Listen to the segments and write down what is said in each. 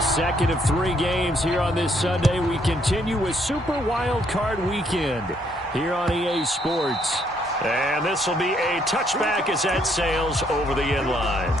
The second of 3 games here on this Sunday. We continue with Super Wild Card Weekend here on EA Sports. And this will be a touchback as that sails over the end line.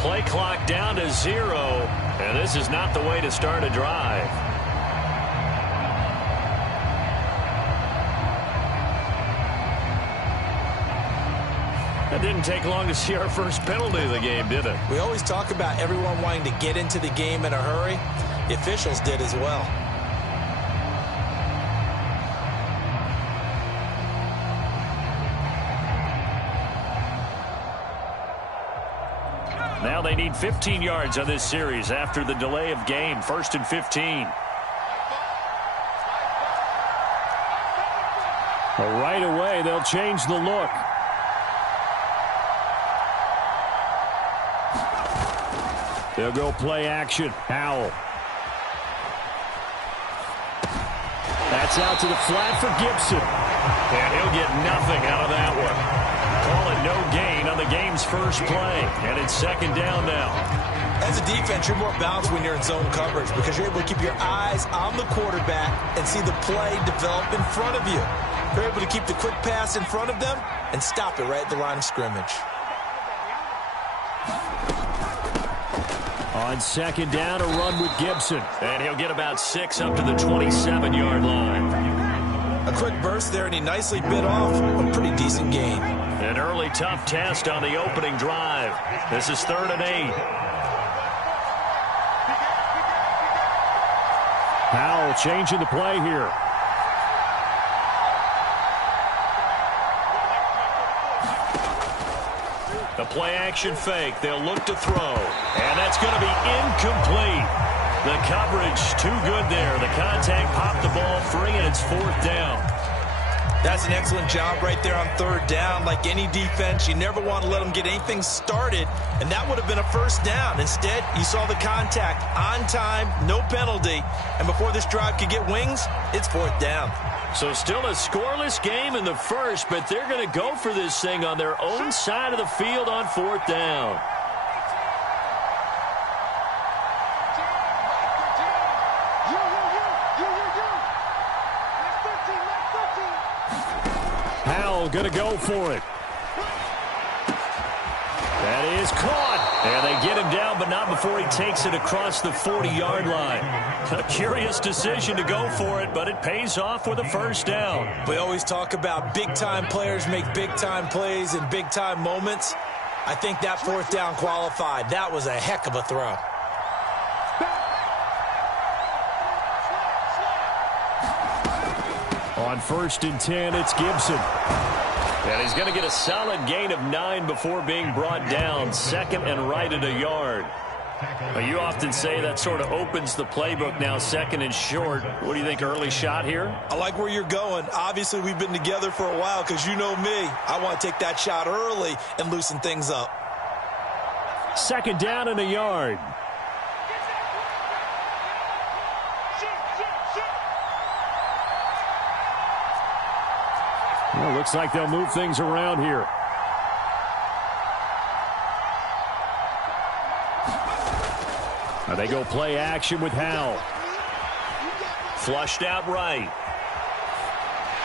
Play clock down to 0, and this is not the way to start a drive. It didn't take long to see our first penalty of the game, did it? We always talk about everyone wanting to get into the game in a hurry. The officials did as well. Now they need 15 yards on this series after the delay of game. 1st and 15. Well, right away, they'll change the look. They'll go play action. Howell. That's out to the flat for Gibson. And he'll get nothing out of that one. Call it no gain on the game's first play. And it's 2nd down now. As a defense, you're more balanced when you're in zone coverage because you're able to keep your eyes on the quarterback and see the play develop in front of you. You're able to keep the quick pass in front of them and stop it right at the line of scrimmage. On 2nd down, a run with Gibson. And he'll get about 6 up to the 27-yard line. A quick burst there, and he nicely bit off a pretty decent gain. An early tough test on the opening drive. This is 3rd and 8. Howell changing the play here. The play-action fake. They'll look to throw. And that's going to be incomplete. The coverage too good there. The contact popped the ball free, and it's 4th down. That's an excellent job right there on 3rd down. Like any defense, you never want to let them get anything started, and that would have been a 1st down. Instead, you saw the contact on time, no penalty, and before this drive could get wings, it's 4th down. So still a scoreless game in the first, but they're going to go for this thing on their own side of the field on 4th down. Howell going to go for it. That is caught. And they get him down, but not before he takes it across the 40-yard line. A curious decision to go for it, but it pays off with a first down. We always talk about big-time players make big-time plays in big-time moments. I think that fourth down qualified. That was a heck of a throw. On 1st and 10, it's Gibson. And he's going to get a solid gain of 9 before being brought down. 2nd and right at a yard. Well, you often say that sort of opens the playbook now, 2nd and short. What do you think, early shot here? I like where you're going. Obviously, we've been together for a while because you know me. I want to take that shot early and loosen things up. 2nd down and a yard. Well, looks like they'll move things around here. Now they go play action with Howell. Flushed out right.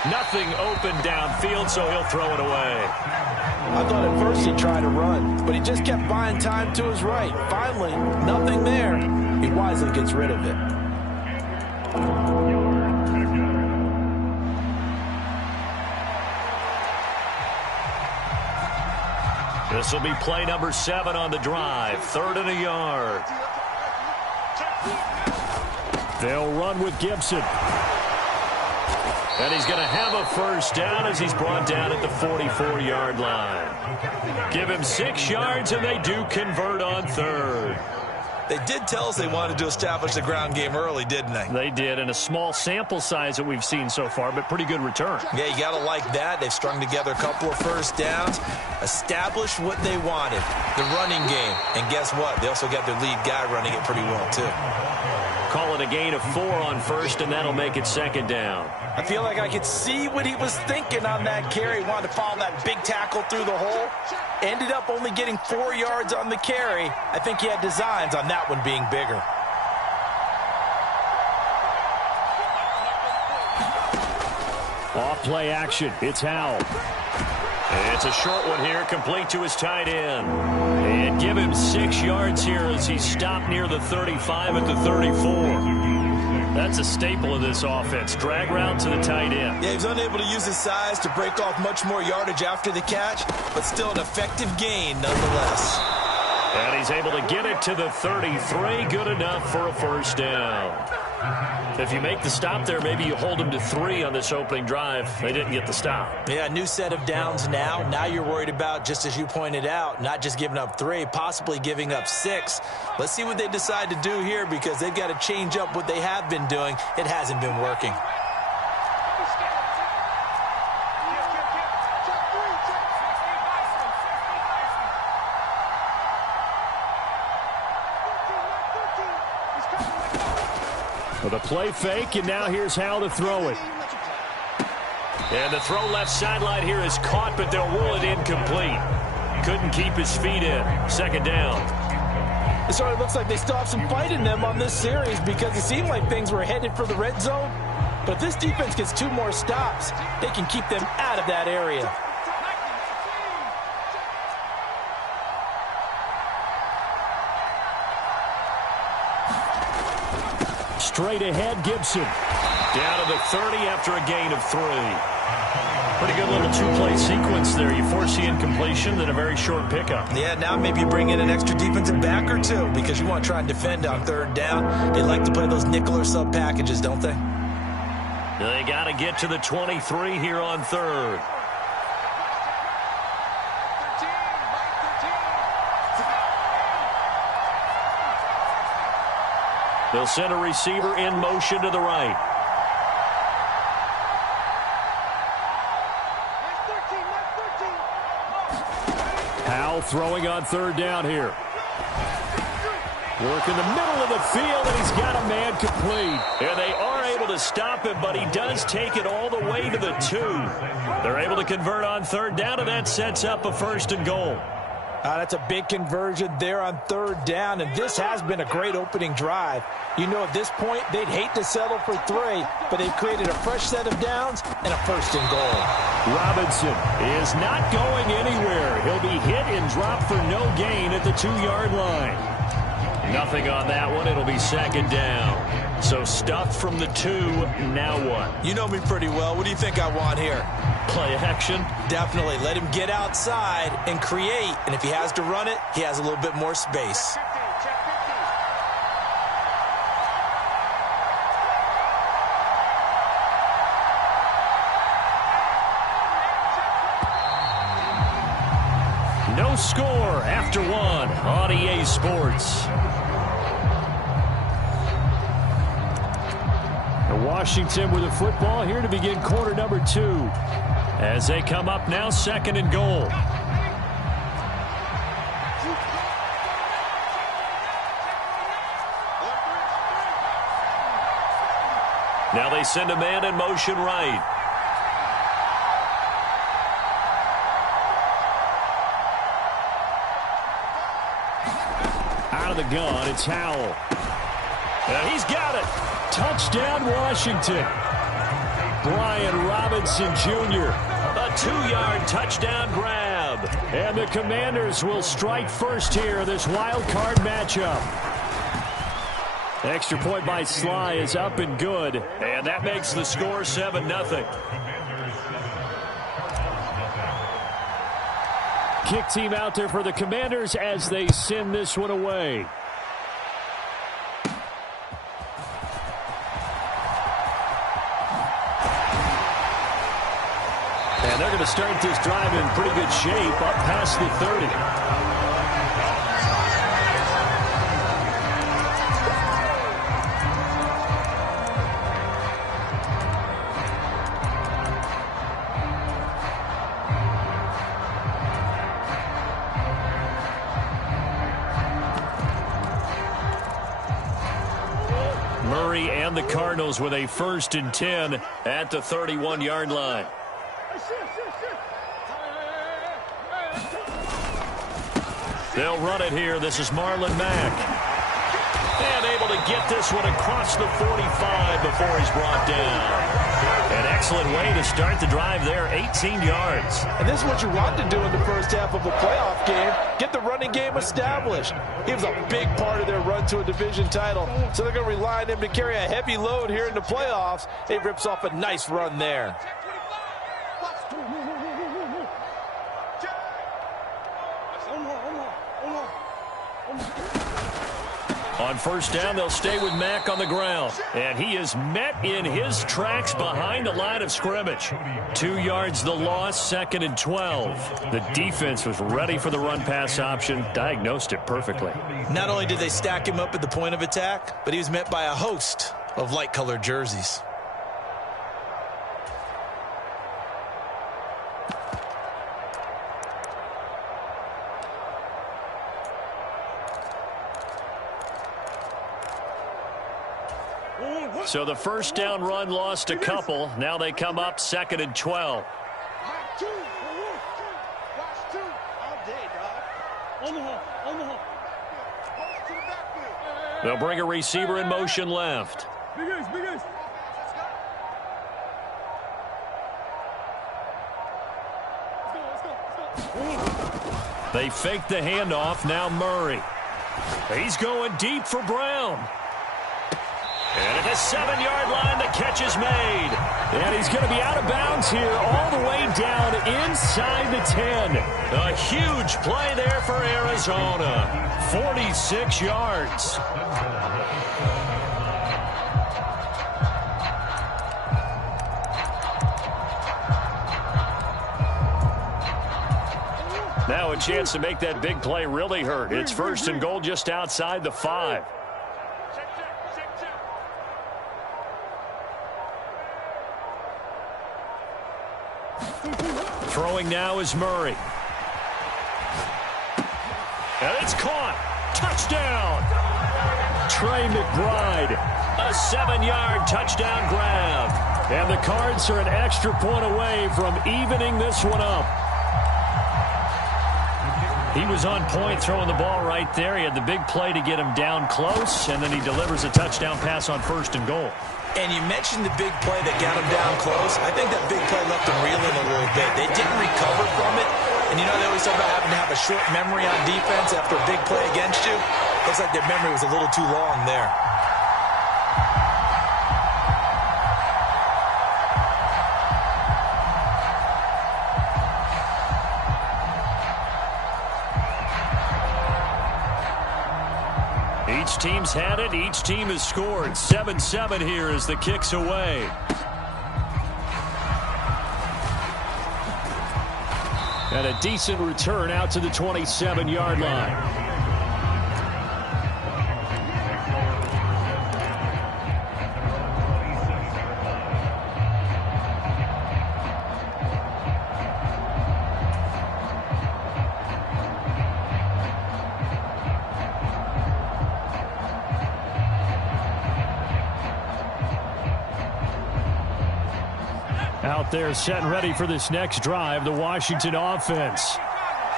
Nothing open downfield, so he'll throw it away. I thought at first he'd try to run, but he just kept buying time to his right. Finally, nothing there. He wisely gets rid of it. This will be play number 7 on the drive. 3rd and a yard. They'll run with Gibson. And he's going to have a first down as he's brought down at the 44-yard line. Give him 6 yards, and they do convert on 3rd. They did tell us they wanted to establish the ground game early, didn't they? They did, and a small sample size that we've seen so far, but pretty good return. Yeah, you got to like that. They've strung together a couple of first downs, established what they wanted, the running game. And guess what? They also got their lead guy running it pretty well, too. Call it a gain of 4 on 1st, and that'll make it 2nd down. I feel like I could see what he was thinking on that carry. He wanted to follow that big tackle through the hole. Ended up only getting 4 yards on the carry. I think he had designs on that one being bigger. Off play action. It's Howell. It's a short one here, complete to his tight end. And give him 6 yards here as he stopped near the 35 at the 34. That's a staple of this offense. Drag route to the tight end. Yeah, he was unable to use his size to break off much more yardage after the catch, but still an effective gain nonetheless. And he's able to get it to the 33. Good enough for a first down. If you make the stop there, maybe you hold them to 3 on this opening drive. They didn't get the stop. Yeah, new set of downs now. Now you're worried about, just as you pointed out, not just giving up 3, possibly giving up 6. Let's see what they decide to do here because they've got to change up what they have been doing. It hasn't been working. The play fake, and now here's how to throw it. And the throw left sideline here is caught, but they'll rule it incomplete. Couldn't keep his feet in. 2nd down. It sort of looks like they still have some fight in them on this series because it seemed like things were headed for the red zone. But if this defense gets 2 more stops, they can keep them out of that area. Straight ahead, Gibson. Down to the 30 after a gain of 3. Pretty good little 2-play sequence there. You force the incompletion, then a very short pickup. Yeah, now maybe you bring in an extra defensive back or 2 because you want to try and defend on 3rd down. They like to play those nickel or sub packages, don't they? They got to get to the 23 here on 3rd. They'll send a receiver in motion to the right. Howell throwing on 3rd down here. Work in the middle of the field, and he's got a man complete. And they are able to stop him, but he does take it all the way to the 2. They're able to convert on 3rd down, and that sets up a 1st and goal. That's a big conversion there on third down, and this has been a great opening drive. You know, at this point, they'd hate to settle for 3, but they've created a fresh set of downs and a 1st and goal. Robinson is not going anywhere. He'll be hit and dropped for no gain at the 2-yard line. Nothing on that one. It'll be 2nd down. So stuffed from the 2. Now what? You know me pretty well. What do you think I want here? Play action? Definitely. Let him get outside and create. And if he has to run it, he has a little bit more space. No score after 1 on EA Sports. Washington with the football here to begin quarter number 2. As they come up now, 2nd and goal. Now they send a man in motion right. Out of the gun, it's Howell. And he's got it. Touchdown, Washington. Brian Robinson Jr. A 2-yard touchdown grab. And the Commanders will strike first here, this wild card matchup. Extra point by Sly is up and good. And that makes the score 7-0. Kick team out there for the Commanders as they send this one away. And they're going to start this drive in pretty good shape up past the 30. Murray and the Cardinals with a 1st and 10 at the 31-yard line. They'll run it here. This is Marlon Mack. And able to get this one across the 45 before he's brought down. An excellent way to start the drive there, 18 yards. And this is what you want to do in the first half of a playoff game. Get the running game established. He was a big part of their run to a division title, so they're going to rely on him to carry a heavy load here in the playoffs. He rips off a nice run there. On 1st down, they'll stay with Mack on the ground. And he is met in his tracks behind the line of scrimmage. 2 yards the loss, 2nd and 12. The defense was ready for the run-pass option, diagnosed it perfectly. Not only did they stack him up at the point of attack, but he was met by a host of light-colored jerseys. So the 1st down run lost a couple. Now they come up 2nd and 12. They'll bring a receiver in motion left. They fake the handoff. Now Murray. He's going deep for Brown. And at the 7-yard line, the catch is made. And he's going to be out of bounds here all the way down inside the 10. A huge play there for Arizona. 46 yards. Now a chance to make that big play really hurt. It's 1st and goal just outside the 5. Throwing now is Murray. And it's caught. Touchdown. Trey McBride. A 7-yard touchdown grab. And the Cards are an extra point away from evening this one up. He was on point throwing the ball right there. He had the big play to get him down close, and then he delivers a touchdown pass on 1st and goal. And you mentioned the big play that got him down close. I think that big play left him reeling a little bit. They didn't recover from it. And you know they always talk about having to have a short memory on defense after a big play against you. Looks like their memory was a little too long there. Each team's had it. Each team has scored. 7-7 here as the kick's away. And a decent return out to the 27-yard line. Out there set and ready for this next drive, the Washington offense.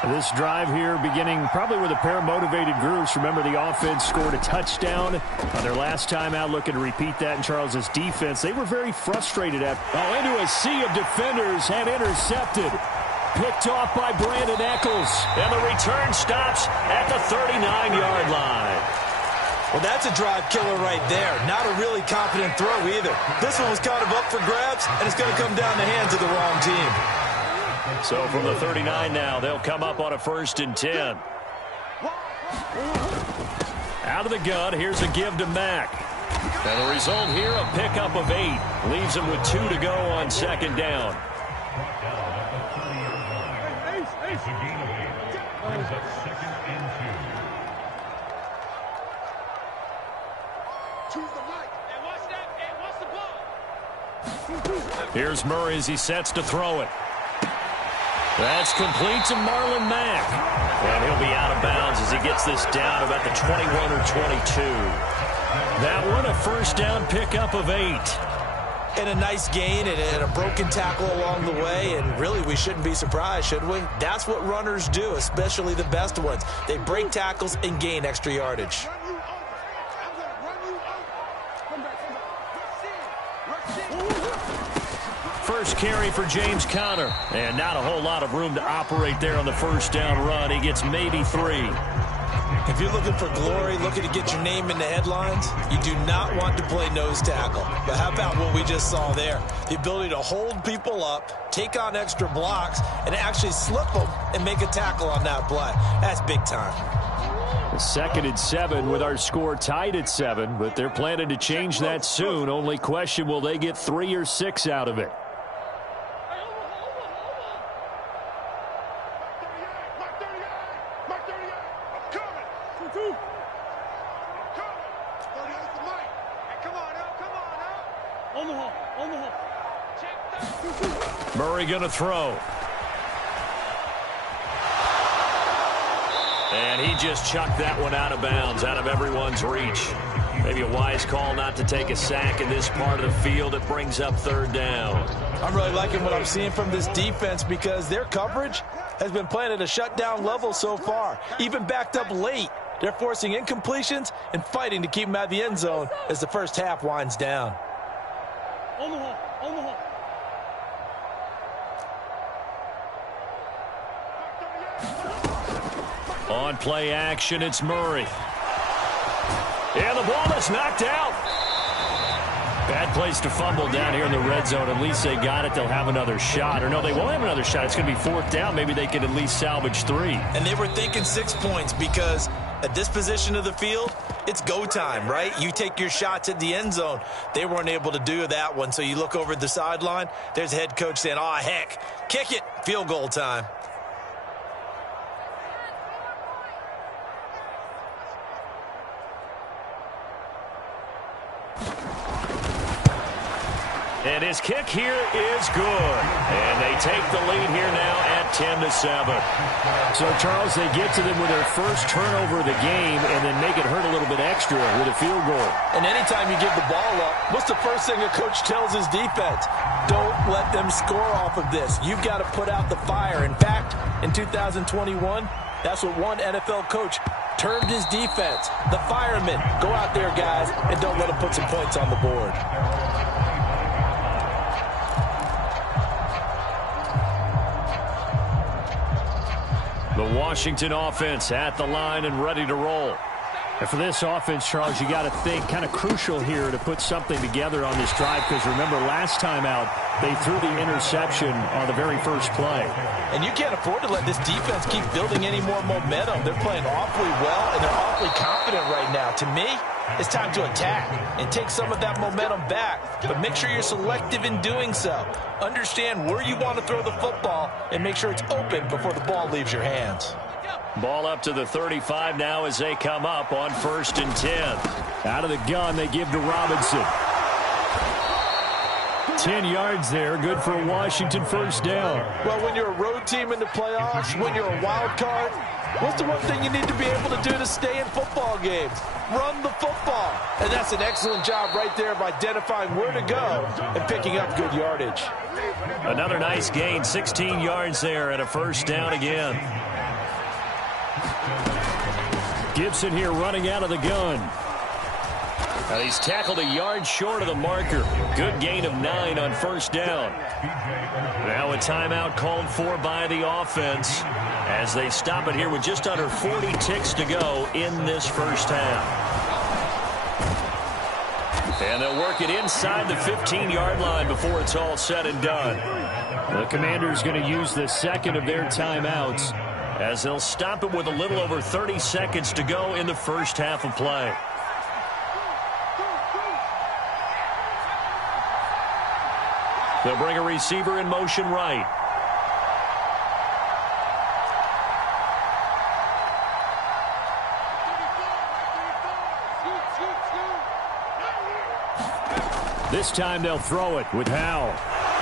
This drive here beginning probably with a pair of motivated groups. Remember, the offense scored a touchdown on their last time out, looking to repeat that in Charles's defense. They were very frustrated into a sea of defenders and intercepted. Picked off by Brandon Eccles. And the return stops at the 39-yard line. Well, that's a drive killer right there. Not a really confident throw either. This one was kind of up for grabs, and it's going to come down the hands of the wrong team. So from the 39 now, they'll come up on a 1st and 10. Out of the gun, here's a give to Mack. And the result here, a pickup of 8. Leaves him with 2 to go on 2nd down. Here's Murray as he sets to throw it. That's complete to Marlon Mack. And he'll be out of bounds as he gets this down about the 21 or 22. That one, a 1st down pickup of 8. And a nice gain and a broken tackle along the way. And really, we shouldn't be surprised, should we? That's what runners do, especially the best ones. They break tackles and gain extra yardage. First carry for James Conner. And not a whole lot of room to operate there on the 1st down run. He gets maybe 3. If you're looking for glory, looking to get your name in the headlines, you do not want to play nose tackle. But how about what we just saw there? The ability to hold people up, take on extra blocks, and actually slip them and make a tackle on that play. That's big time. 2nd and 7 with our score tied at 7, but they're planning to change that soon. Only question, will they get 3 or 6 out of it? Murray going to throw. And he just chucked that one out of bounds, out of everyone's reach. Maybe a wise call not to take a sack in this part of the field. It brings up 3rd down. I'm really liking what I'm seeing from this defense because their coverage has been playing at a shutdown level so far. Even backed up late, they're forcing incompletions and fighting to keep them out of the end zone as the first half winds down. On play action, it's Murray. And the ball is knocked out. Bad place to fumble down here in the red zone. At least they got it. They'll have another shot. Or no, they won't have another shot. It's going to be 4th down. Maybe they can at least salvage 3. And they were thinking 6 points because at this position of the field, it's go time, right? You take your shots at the end zone. They weren't able to do that one. So you look over at the sideline. There's the head coach saying, oh, heck, kick it. Field goal time. And his kick here is good. And they take the lead here now at 10-7. So, Charles, they get to them with their first turnover of the game and then make it hurt a little bit extra with a field goal. And anytime you give the ball up, what's the first thing a coach tells his defense? Don't let them score off of this. You've got to put out the fire. In fact, in 2021, That's what one NFL coach termed his defense. The firemen. Go out there, guys, and don't let them put some points on the board. The Washington offense at the line and ready to roll. And for this offense, Charles, you got to think kind of crucial here to put something together on this drive, because remember last time out they threw the interception on the very first play. And you can't afford to let this defense keep building any more momentum. They're playing awfully well, and they're awfully confident right now. To me, it's time to attack and take some of that momentum back. But make sure you're selective in doing so. Understand where you want to throw the football and make sure it's open before the ball leaves your hands. Ball up to the 35 now as they come up on 1st and 10. Out of the gun, they give to Robinson. 10 yards there, good for a Washington first down. Well, when you're a road team in the playoffs, when you're a wild card, what's the one thing you need to be able to do to stay in football games? Run the football. And that's an excellent job right there of identifying where to go and picking up good yardage. Another nice gain, 16 yards there and a first down again. Gibson here running out of the gun. He's tackled a yard short of the marker. Good gain of 9 on first down. Now a timeout called for by the offense as they stop it here with just under 40 ticks to go in this first half. And they'll work it inside the 15-yard line before it's all said and done. The Commanders going to use the second of their timeouts as they'll stop it with a little over 30 seconds to go in the first half of play. They'll bring a receiver in motion right. This time they'll throw it with Howell.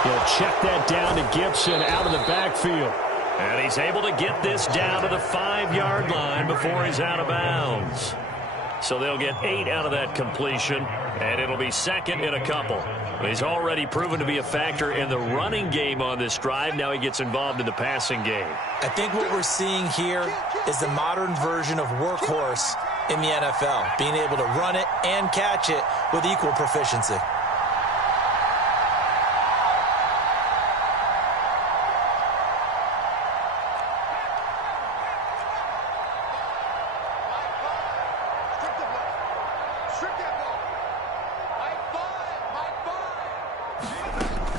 He'll check that down to Gibson out of the backfield. And he's able to get this down to the 5-yard line before he's out of bounds. So they'll get 8 out of that completion, and it'll be second in a couple. He's already proven to be a factor in the running game on this drive. Now he gets involved in the passing game. I think what we're seeing here is the modern version of workhorse in the NFL, being able to run it and catch it with equal proficiency.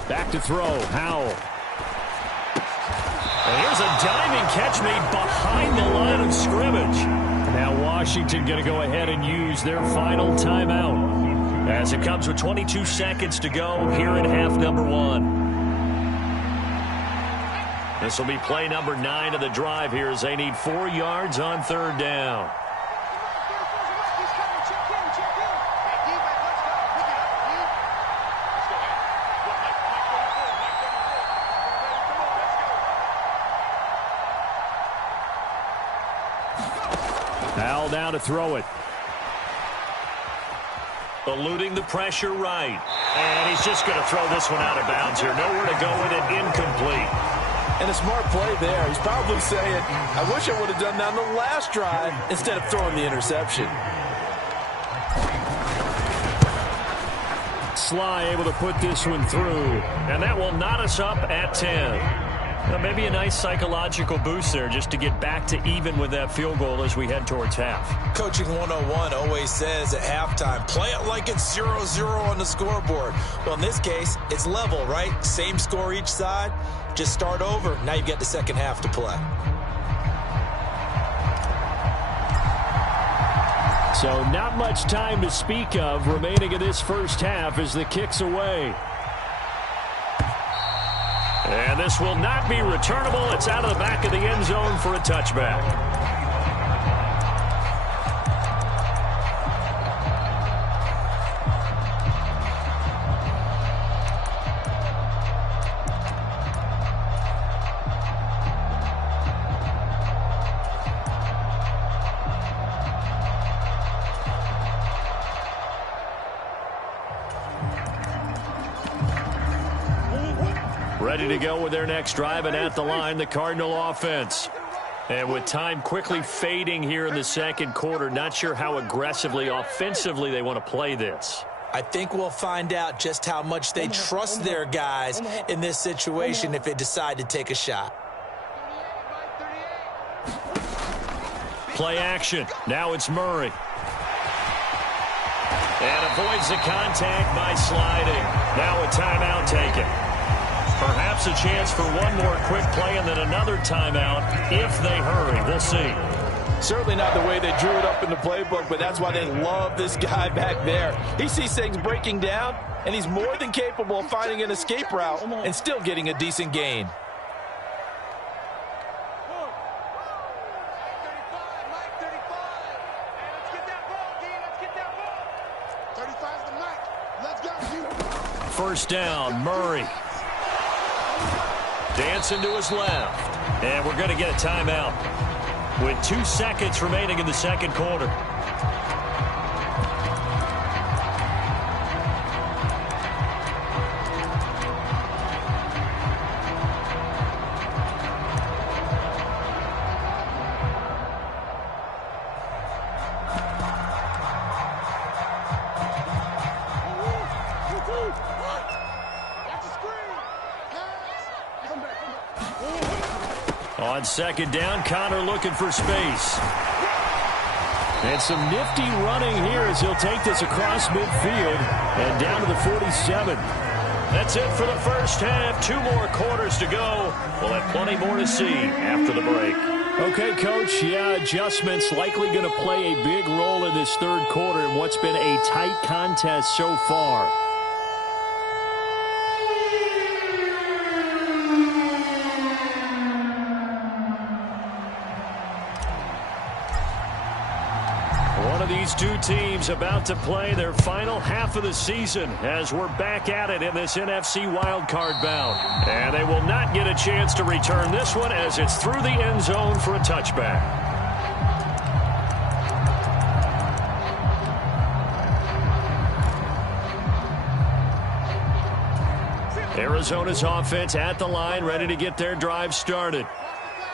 Back to throw, Howell. And here's a diving catch made behind the line of scrimmage. Now Washington going to go ahead and use their final timeout as it comes with 22 seconds to go here in half number 1. This will be play number 9 of the drive here as they need 4 yards on 3rd down. Howell down to throw it. Eluding the pressure right. And he's just going to throw this one out of bounds here. Nowhere to go with it, incomplete. And a smart play there. He's probably saying, I wish I would have done that on the last drive instead of throwing the interception. Sly able to put this one through. And that will knot us up at 10. Well, maybe a nice psychological boost there just to get back to even with that field goal as we head towards half. Coaching 101 always says at halftime, play it like it's 0-0 on the scoreboard. Well, in this case, it's level, right? Same score each side. Just start over. Now you get the second half to play. So not much time to speak of remaining in this first half as the kick's away. And this will not be returnable. It's out of the back of the end zone for a touchback. Ready to go with their next drive, and at the line, the Cardinal offense. And with time quickly fading here in the second quarter, not sure how aggressively, offensively they want to play this. I think we'll find out just how much they trust their guys in this situation if they decide to take a shot. Play action. Now it's Murray. And avoids the contact by sliding. Now a timeout taken. Perhaps a chance for one more quick play and then another timeout if they hurry. We'll see. Certainly not the way they drew it up in the playbook, but that's why they love this guy back there. He sees things breaking down, and he's more than capable of finding an escape route and still getting a decent gain. First down, Murray. Dancing to his left. And we're going to get a timeout with 2 seconds remaining in the second quarter. On second down, Connor looking for space. And some nifty running here as he'll take this across midfield and down to the 47. That's it for the first half. 2 more quarters to go. We'll have plenty more to see after the break. Okay, Coach, adjustments likely going to play a big role in this third quarter in what's been a tight contest so far. These two teams about to play their final half of the season as we're back at it in this NFC wildcard bout. And they will not get a chance to return this one as it's through the end zone for a touchback. Arizona's offense at the line, ready to get their drive started.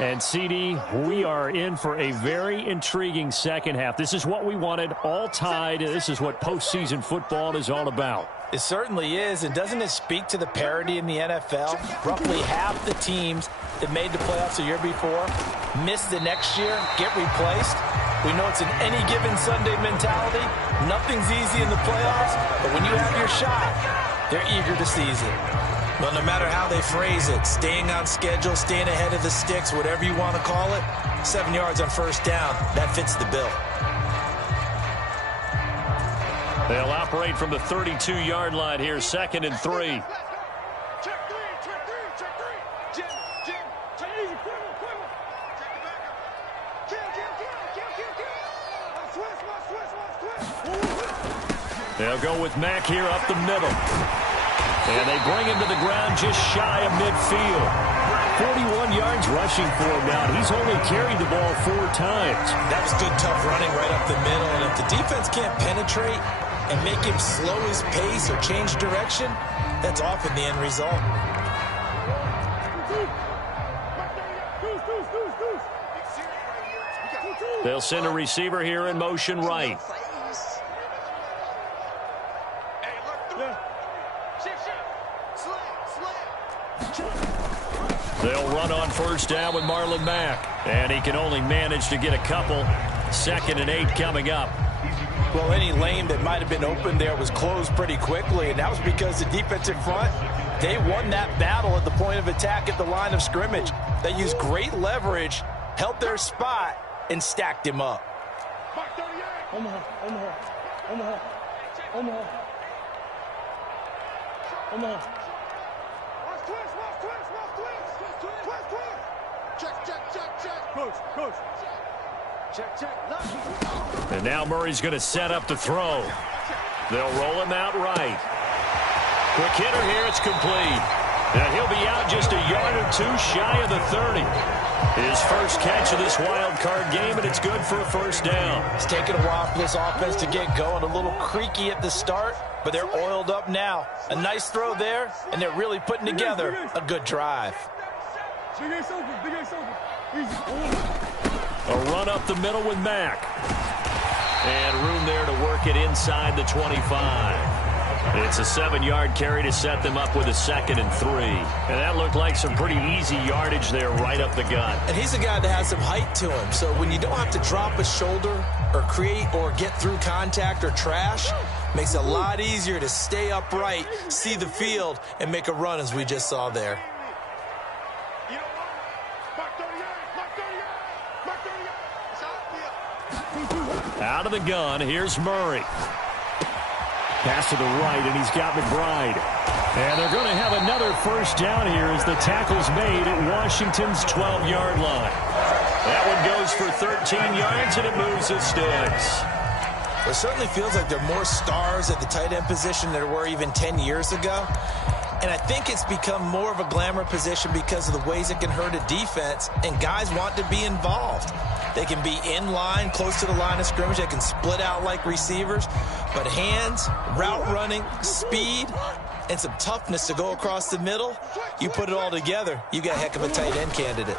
And, CD, we are in for a very intriguing second half. This is what we wanted, all tied. This is what postseason football is all about. It certainly is, and doesn't it speak to the parity in the NFL? Roughly half the teams that made the playoffs the year before miss the next year, get replaced. We know it's an any given Sunday mentality. Nothing's easy in the playoffs, but when you have your shot, they're eager to seize it. Well, no matter how they phrase it, staying on schedule, staying ahead of the sticks, whatever you want to call it, 7 yards on first down, that fits the bill. They'll operate from the 32-yard line here, 2nd and 3. They'll go with Mack here up the middle. And they bring him to the ground just shy of midfield. 41 yards rushing for him now. He's only carried the ball 4 times. That was good, tough running right up the middle. And if the defense can't penetrate and make him slow his pace or change direction, that's often the end result. They'll send a receiver here in motion right. They'll run on first down with Marlon Mack. And he can only manage to get a couple. 2nd and 8 coming up. Well, any lane that might have been open there was closed pretty quickly, and that was because the defensive front, they won that battle at the point of attack at the line of scrimmage. They used great leverage, held their spot, and stacked him up. And now Murray's going to set up the throw. They'll roll him out right. Quick hitter here, it's complete. And he'll be out just a yard or 2 shy of the 30. His first catch of this wild card game, and it's good for a first down. It's taken a while for this offense to get going. A little creaky at the start, but they're oiled up now. A nice throw there, and they're really putting together a good drive. Big Ace open. Easy. A run up the middle with Mack. And room there to work it inside the 25. It's a 7-yard carry to set them up with a 2nd and 3. And that looked like some pretty easy yardage there right up the gut. And he's a guy that has some height to him. So when you don't have to drop a shoulder or create or get through contact or trash, makes it a lot easier to stay upright, see the field, and make a run as we just saw there. Out of the gun, here's Murray. Pass to the right, and he's got McBride. And they're going to have another first down here as the tackle's made at Washington's 12-yard line. That one goes for 13 yards, and it moves the sticks. It certainly feels like there are more stars at the tight end position than there were even 10 years ago. And I think it's become more of a glamour position because of the ways it can hurt a defense, and guys want to be involved. They can be in line, close to the line of scrimmage. They can split out like receivers. But hands, route running, speed, and some toughness to go across the middle, you put it all together, you got a heck of a tight end candidate.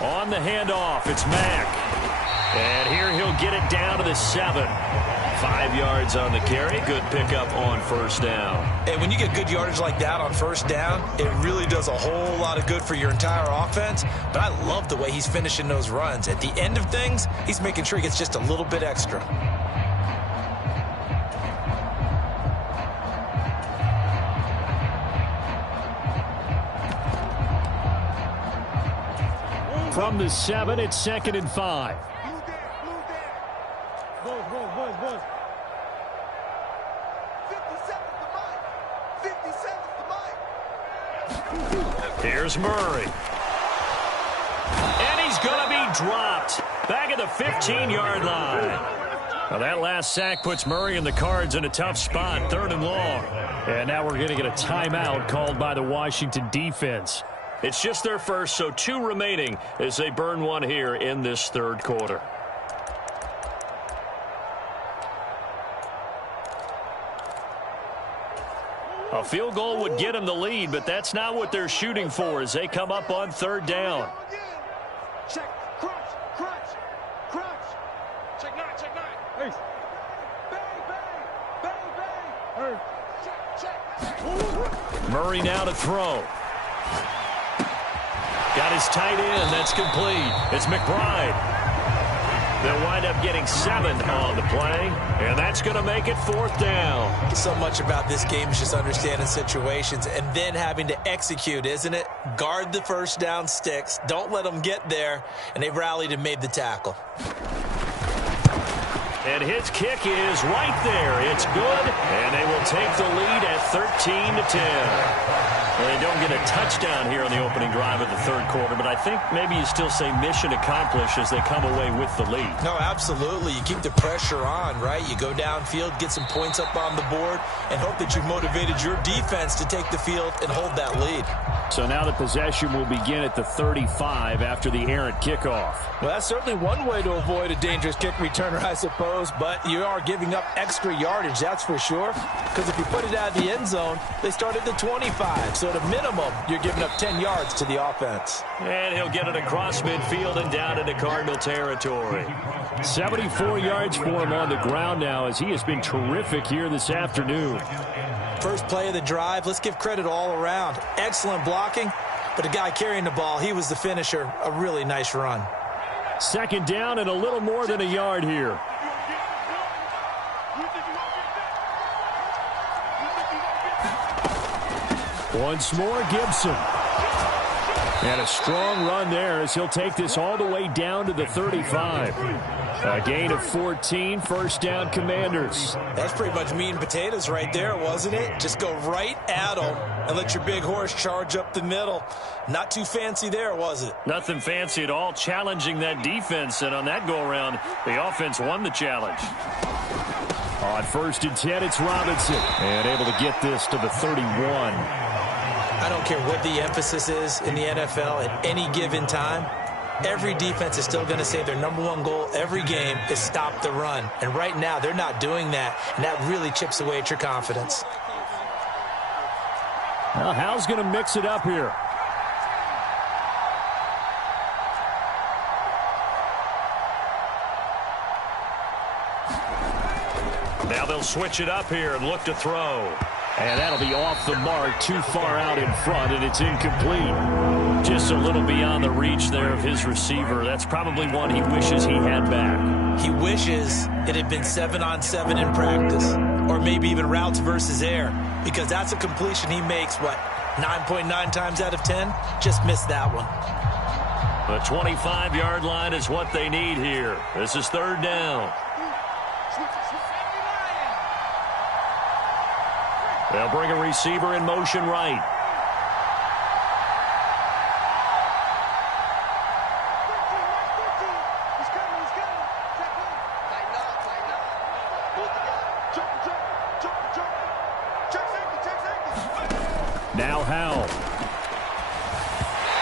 On the handoff, it's Mack. And here he'll get it down to the 7. 5 yards on the carry. Good pickup on first down. And when you get good yardage like that on first down, it really does a whole lot of good for your entire offense. But I love the way he's finishing those runs. At the end of things, he's making sure he gets just a little bit extra. From the 7, it's 2nd and 5. Here's Murray. And he's going to be dropped. Back at the 15-yard line. Now that last sack puts Murray and the Cards in a tough spot, 3rd and long. And now we're going to get a timeout called by the Washington defense. It's just their first, so 2 remaining as they burn one here in this 3rd quarter. A field goal would get them the lead, but that's not what they're shooting for as they come up on 3rd down. Check, crunch, crunch, crunch. Check 9, check 9. Hey. Bang, bang, bang, bang. Hey. Check. Murray now to throw. Got his tight end. That's complete. It's McBride. They'll wind up getting 7 on the play, and that's going to make it 4th down. So much about this game is just understanding situations and then having to execute, isn't it? Guard the first down sticks. Don't let them get there, and they've rallied and made the tackle. And his kick is right there. It's good, and they will take the lead at 13-10. Well, they don't get a touchdown here on the opening drive of the 3rd quarter, but I think maybe you still say mission accomplished as they come away with the lead. No, absolutely. You keep the pressure on, right? You go downfield, get some points up on the board, and hope that you've motivated your defense to take the field and hold that lead. So now the possession will begin at the 35 after the errant kickoff. Well, that's certainly one way to avoid a dangerous kick returner, I suppose, but you are giving up extra yardage, that's for sure, because if you put it out of the end zone, they start at the 25, so at a minimum, you're giving up 10 yards to the offense. And he'll get it across midfield and down into Cardinal territory. 74 yards for him on the ground now as he has been terrific here this afternoon. First play of the drive, let's give credit all around. Excellent blocking, but the guy carrying the ball, he was the finisher. A really nice run. 2nd down and a little more than a yard here. Once more, Gibson. And a strong run there as he'll take this all the way down to the 35. A gain of 14, first down Commanders. That's pretty much meat and potatoes right there, wasn't it? Just go right at them and let your big horse charge up the middle. Not too fancy there, was it? Nothing fancy at all, challenging that defense. And on that go-around, the offense won the challenge. On 1st and 10, it's Robinson. And able to get this to the 31. I don't care what the emphasis is in the NFL at any given time. Every defense is still going to say their #1 goal every game is stop the run. And right now, they're not doing that, and that really chips away at your confidence. Well, Hal's going to mix it up here. He'll switch it up here and look to throw. And that'll be off the mark, too far out in front, and it's incomplete. Just a little beyond the reach there of his receiver. That's probably one he wishes he had back. He wishes it had been 7-on-7 in practice, or maybe even routes versus air, because that's a completion he makes, 9.9 times out of 10? Just missed that one. The 25-yard line is what they need here. This is third down. They'll bring a receiver in motion right. Now Howell.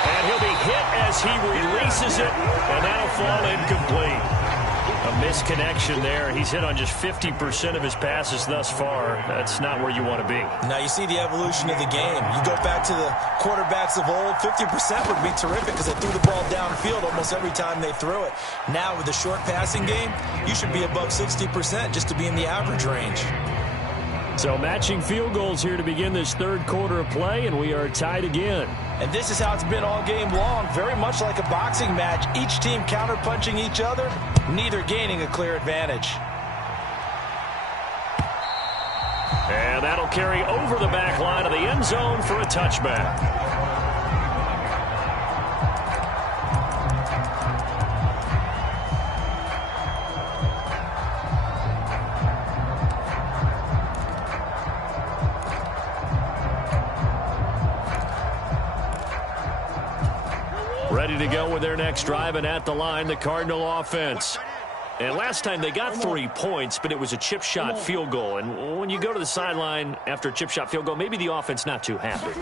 And he'll be hit as he releases it, and that'll fall incomplete. A misconnection there. He's hit on just 50% of his passes thus far. That's not where you want to be. Now you see the evolution of the game. You go back to the quarterbacks of old, 50% would be terrific because they threw the ball downfield almost every time they threw it. Now with the short passing game, you should be above 60% just to be in the average range. So matching field goals here to begin this third quarter of play, and we are tied again. And this is how it's been all game long, very much like a boxing match. Each team counterpunching each other, neither gaining a clear advantage. And that'll carry over the back line of the end zone for a touchback. Ready to go with their next drive, and at the line, the Cardinal offense. And last time they got 3 points, but it was a chip shot field goal. And when you go to the sideline after a chip shot field goal, maybe the offense not too happy.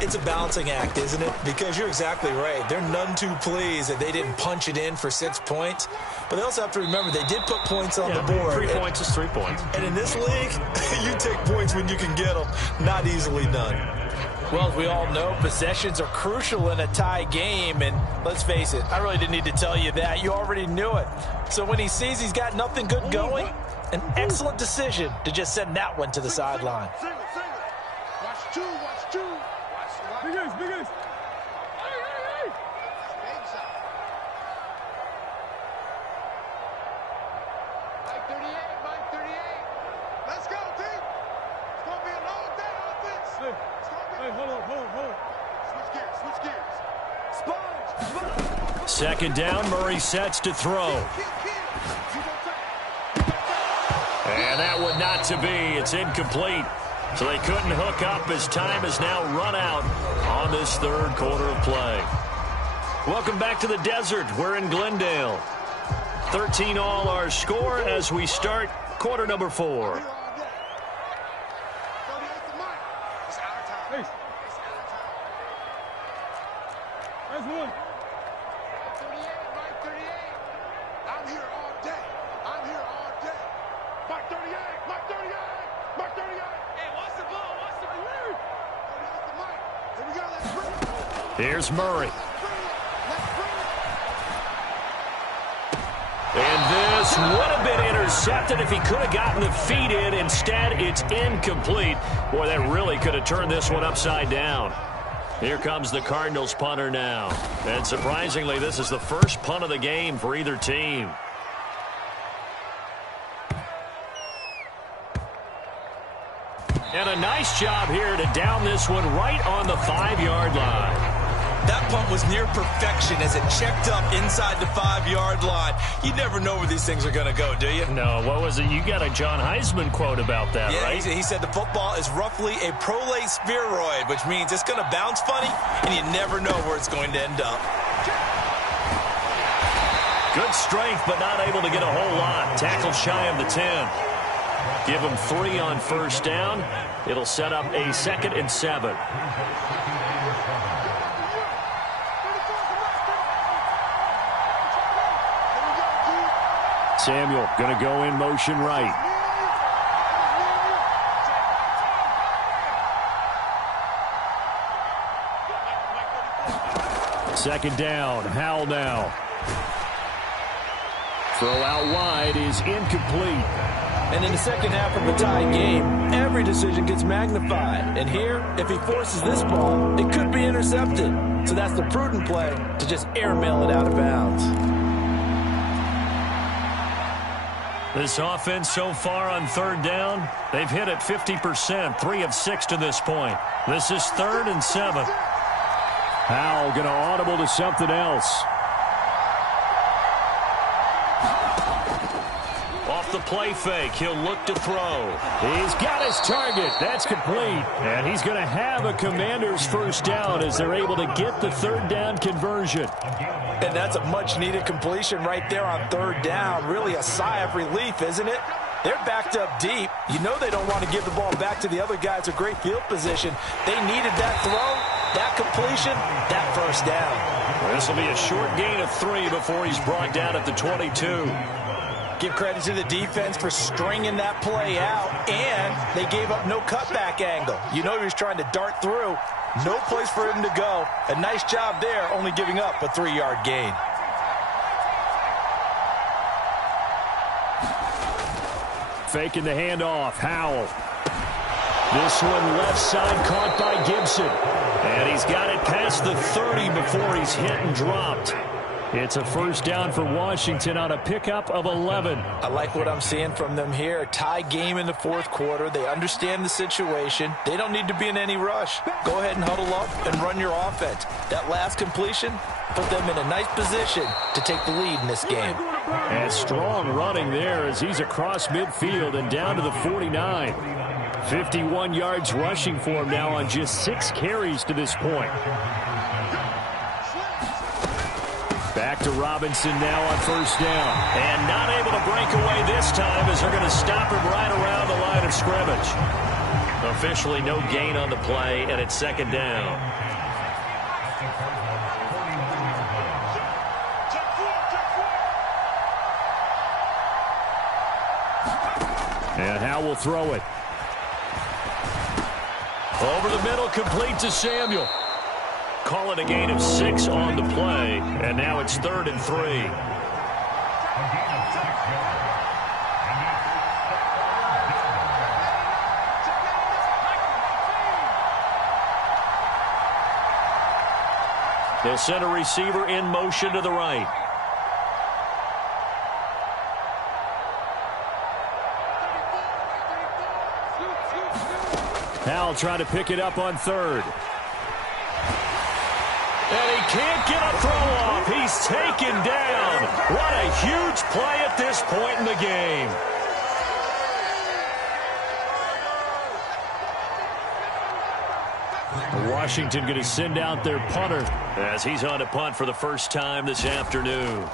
It's a balancing act, isn't it? Because you're exactly right. They're none too pleased that they didn't punch it in for 6 points. But they also have to remember they did put points on the board. 3 points is 3 points. And in this league, you take points when you can get them. Not easily done. Well, as we all know, possessions are crucial in a tie game, and let's face it, I really didn't need to tell you that. You already knew it. So when he sees he's got nothing good going, an excellent decision to just send that one to the sideline. Watch two. Big ace. Hey. Mike 38. Let's go, team. It's going to be a long day offense. Hey, hold on. Switch gears. Sponge. Second down, Murray sets to throw. And that would not to be. It's incomplete. So they couldn't hook up as time has now run out on this third quarter of play. Welcome back to the desert. We're in Glendale. 13 all our score as we start quarter number 4. There's one. 38, Mike 38. I'm here all day. Mike 38. Hey, watch the ball. Here we go. Let's bring it. Here's Murray. And this would have been intercepted if he could have gotten the feet in. Instead, it's incomplete. Boy, that really could have turned this one upside down. Here comes the Cardinals punter now. And surprisingly, this is the first punt of the game for either team. And a nice job here to down this one right on the 5-yard line. That punt was near perfection as it checked up inside the 5-yard line. You never know where these things are going to go, do you? No, what was it? You got a John Heisman quote about that, right? He said the football is roughly a prolate spheroid, which means it's going to bounce funny, and you never know where it's going to end up. Good strength, but not able to get a whole lot. Tackle shy of the 10. Give him 3 on first down. It'll set up a 2nd and 7. Samuel going to go in motion right. Second down, Howell now. Throw out wide is incomplete. And in the second half of a tie game, every decision gets magnified. And here, if he forces this ball, it could be intercepted. So that's the prudent play to just airmail it out of bounds. This offense so far on third down, they've hit it 50%, 3 of 6 to this point. This is 3rd and 7. Howell going to audible to something else. Off the play fake, he'll look to throw. He's got his target. That's complete. And he's going to have a Commanders first down as they're able to get the third down conversion. And that's a much-needed completion right there on third down. Really a sigh of relief, isn't it? They're backed up deep. You know they don't want to give the ball back to the other guys. A great field position. They needed that throw, that completion, that first down. This will be a short gain of 3 before he's brought down at the 22. Give credit to the defense for stringing that play out, and they gave up no cutback angle. You know he was trying to dart through. No place for him to go. A nice job there, only giving up a 3-yard gain. Faking the handoff. Howell. This one left side caught by Gibson. And he's got it past the 30 before he's hit and dropped. It's a first down for Washington on a pickup of 11. I like what I'm seeing from them here. A tie game in the fourth quarter. They understand the situation. They don't need to be in any rush. Go ahead and huddle up and run your offense. That last completion put them in a nice position to take the lead in this game. And strong running there as he's across midfield and down to the 49. 51 yards rushing for him now on just 6 carries to this point. Back to Robinson now on first down. And not able to break away this time as they're going to stop him right around the line of scrimmage. Officially no gain on the play, and it's second down. And Howell will throw it. Over the middle, complete to Samuel. Call it a gain of 6 on the play, and now it's 3rd and 3. They'll send a receiver in motion to the right. Howell trying to pick it up on 3rd. And he can't get a throw off. He's taken down. What a huge play at this point in the game. Washington going to send out their punter as he's on to punt for the first time this afternoon.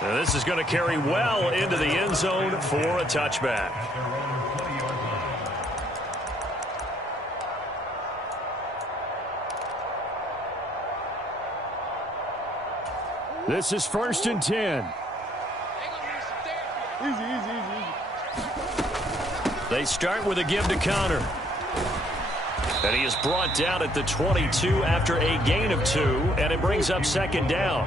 Now this is going to carry well into the end zone for a touchback. This is 1st and 10. They start with a give to Connor. And he is brought down at the 22 after a gain of 2, and it brings up second down.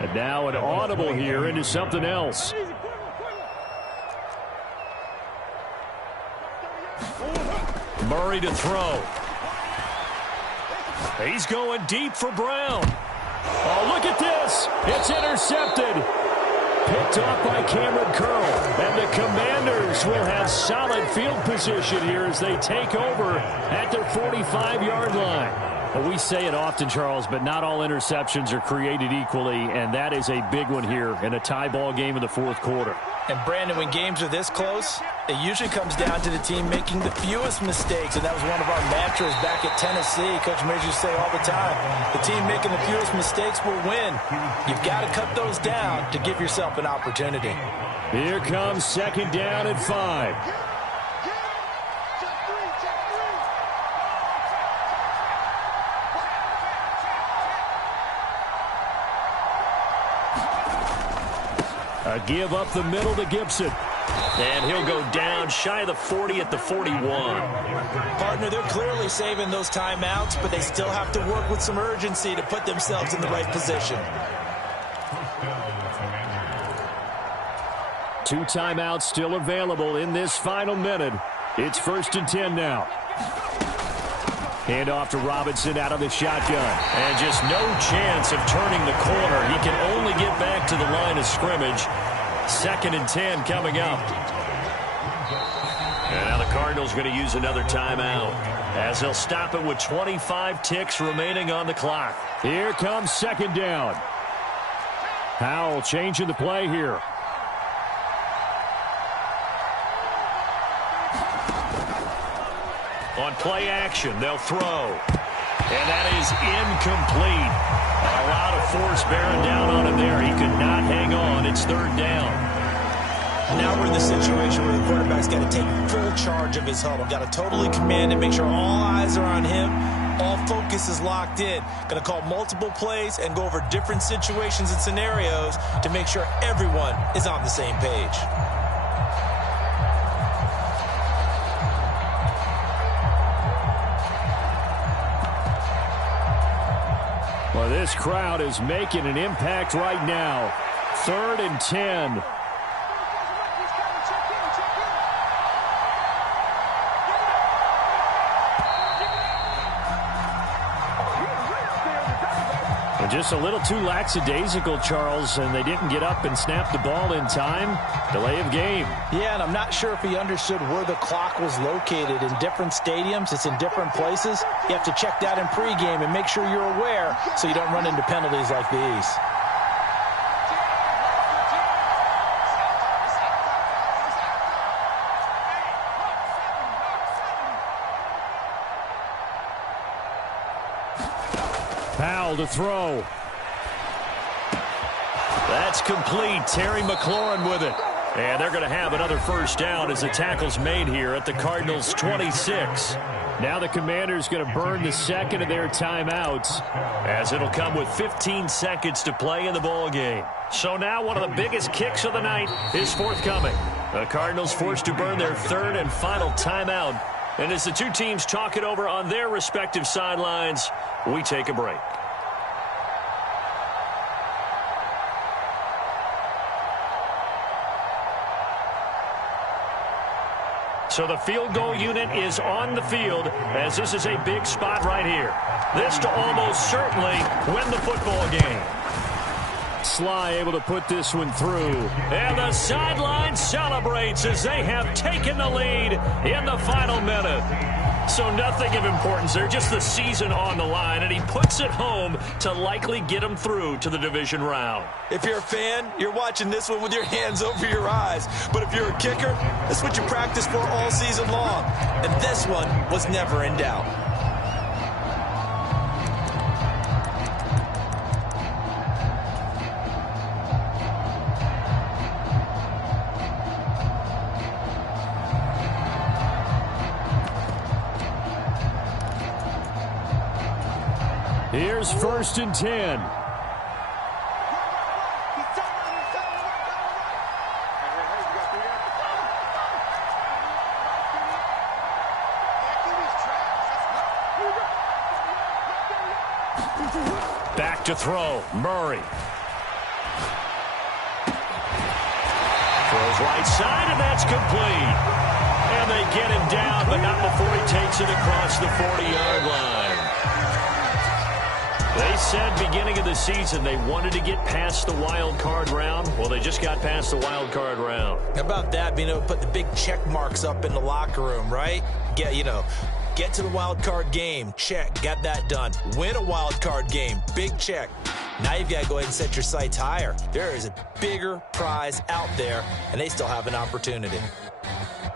And now an audible here into something else. Murray to throw. He's going deep for Brown. Oh, look at this. It's intercepted. Picked off by Cameron Curl. And the Commanders will have solid field position here as they take over at their 45-yard line. Well, we say it often, Charles, but not all interceptions are created equally, and that is a big one here in a tie ball game in the fourth quarter. And, Brandon, when games are this close, it usually comes down to the team making the fewest mistakes, and that was one of our mantras back at Tennessee. Coach Major used to say all the time, the team making the fewest mistakes will win. You've got to cut those down to give yourself an opportunity. Here comes second down at 5. A give up the middle to Gibson. And he'll go down shy of the 40 at the 41. Partner, they're clearly saving those timeouts, but they still have to work with some urgency to put themselves in the right position. 2 timeouts still available in this final minute. It's 1st and 10 now. Hand off to Robinson out of the shotgun. And just no chance of turning the corner. He can only get back to the line of scrimmage. 2nd and 10 coming up. And now the Cardinals going to use another timeout, as they'll stop it with 25 ticks remaining on the clock. Here comes 2nd down. Howell changing the play here. On play action, they'll throw. And that is incomplete. A lot of force bearing down on him there. He could not hang on. It's 3rd down. Now we're in the situation where the quarterback's got to take full charge of his huddle. Got to totally command it, make sure all eyes are on him. All focus is locked in. Going to call multiple plays and go over different situations and scenarios to make sure everyone is on the same page. Well, this crowd is making an impact right now. 3rd and 10. And just a little too lackadaisical, Charles, and they didn't get up and snap the ball in time. Delay of game. Yeah, and I'm not sure if he understood where the clock was located. In different stadiums, it's in different places. You have to check that in pregame and make sure you're aware so you don't run into penalties like these. Powell to throw. That's complete. Terry McLaurin with it. And they're going to have another 1st down as the tackle's made here at the Cardinals' 26. Now the Commanders going to burn the 2nd of their timeouts, as it'll come with 15 seconds to play in the ball game. So now one of the biggest kicks of the night is forthcoming. The Cardinals forced to burn their 3rd and final timeout. And as the two teams talk it over on their respective sidelines, we take a break. So the field goal unit is on the field, as this is a big spot right here. This to almost certainly win the football game. Sly able to put this one through. And the sideline celebrates as they have taken the lead in the final minute. So nothing of importance there, just the season on the line, and he puts it home to likely get him through to the division round. If you're a fan, you're watching this one with your hands over your eyes. But if you're a kicker, that's what you practice for all season long. And this one was never in doubt. Here's 1st and 10. Back to throw. Murray. Throws right side, and that's complete. And they get him down, but not before he takes it across the 40-yard line. They said beginning of the season they wanted to get past the wild card round. Well, they just got past the wild card round. How about that, being able to put the big check marks up in the locker room, right? Get to the wild card game. Check. Got that done. Win a wild card game. Big check. Now you've got to go ahead and set your sights higher. There is a bigger prize out there, and they still have an opportunity.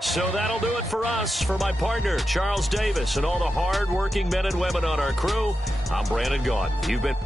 So that'll do it for us. For my partner, Charles Davis, and all the hard-working men and women on our crew, I'm Brandon Gaudin. You've been...